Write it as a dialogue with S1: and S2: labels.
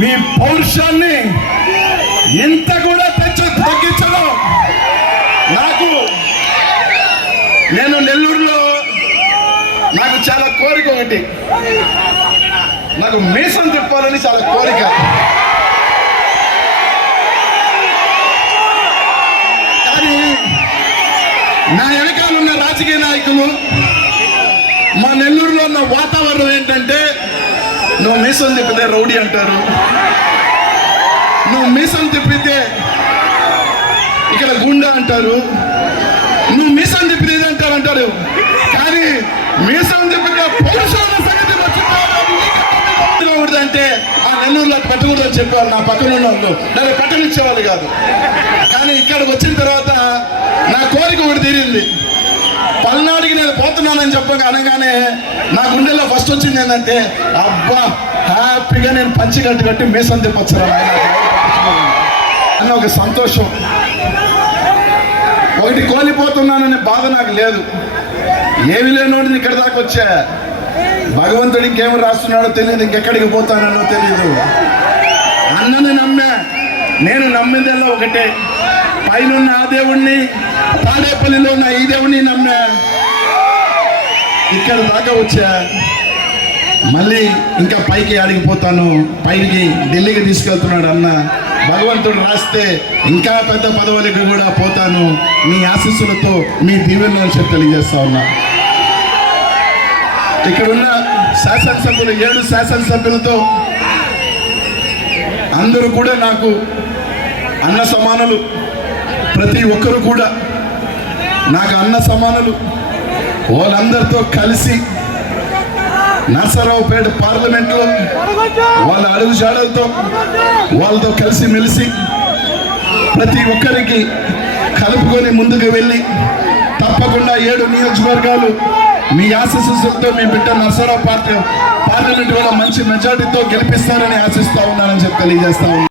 S1: మీ పౌరుషాన్ని ఇంత కూడా తెచ్చు తగ్గించడం నాకు నేను నెల్లూరులో నాకు చాలా కోరిక ఒకటి. నాకు మీసం తిప్పాలని చాలా కోరిక. కానీ నా వెనకాల ఉన్న రాజకీయ నాయకులు మా నెల్లూరులో ఉన్న వాతావరణం ఏంటంటే మీసం తిప్పితే రౌడీ అంటారు. నువ్వు మీసం తిప్పితే ఇక్కడ గుండా అంటారు. నువ్వు మీసం తిప్పితే ఇది అంటారు అంటారు. కానీ మీసం తిప్పితే పౌరుషాల సంగతి అంటే ఆ నెల్లూరులో అటు పెట్టకూడదు నా పక్కన ఉన్న వాళ్ళు. నన్ను పట్టనిచ్చేవాళ్ళు కాదు. కానీ ఇక్కడికి వచ్చిన తర్వాత నా కోరిక ఒకటి తీరింది. పల్నాడికి నేను పోతున్నానని చెప్పగా అనగానే నా గుండెల్లో ఫస్ట్ వచ్చింది ఏంటంటే అబ్బా హ్యాపీగా నేను పంచి కట్టి మీసం తిప్పొచ్చరా అన్న ఒక సంతోషం. ఒకటి కోల్పోతున్నాననే బాధ నాకు లేదు. ఏమి లేనోడిని ఇక్కడ దాకా వచ్చా. భగవంతుడు ఇంకేం రాస్తున్నాడో తెలియదు ఇంకెక్కడికి పోతానో తెలియదు. అన్నని నమ్మా నేను నమ్మిందల్లా ఒకటే. పైన ఉన్న ఆ దేవుణ్ణి తాడేపల్లిలో ఉన్న ఈ దేవుణ్ణి నమ్మా. ఇక్కడ దాకా వచ్చా. మళ్ళీ ఇంకా పైకి అడిగిపోతాను పైకి ఢిల్లీకి తీసుకెళ్తున్నాడు అన్న భగవంతుడు రాస్తే ఇంకా పెద్ద పదవులకు కూడా పోతాను. మీ ఆశీస్సులతో మీ దీవెనలు తెలియజేస్తా ఉన్నా. ఇక్కడ ఉన్న శాసనసభ్యులు ఏడు శాసనసభ్యులతో అందరూ కూడా నాకు అన్న సమానులు. ప్రతి ఒక్కరు కూడా నాకు అన్న సమానులు. వాళ్ళందరితో కలిసి నర్సరావుపేట పార్లమెంట్లో వాళ్ళ అడుగు జాడలతో వాళ్ళతో కలిసి మెలిసి ప్రతి ఒక్కరికి కలుపుకొని ముందుకు వెళ్ళి తప్పకుండా ఏడు నియోజకవర్గాలు మీ ఆశీస్సులతో మీ బిడ్డ నర్సరావు పార్టీ పార్లమెంట్ కూడా మంచి మెజార్టీతో గెలిపిస్తారని ఆశిస్తా ఉన్నానని చెప్పి తెలియజేస్తా ఉన్నాను.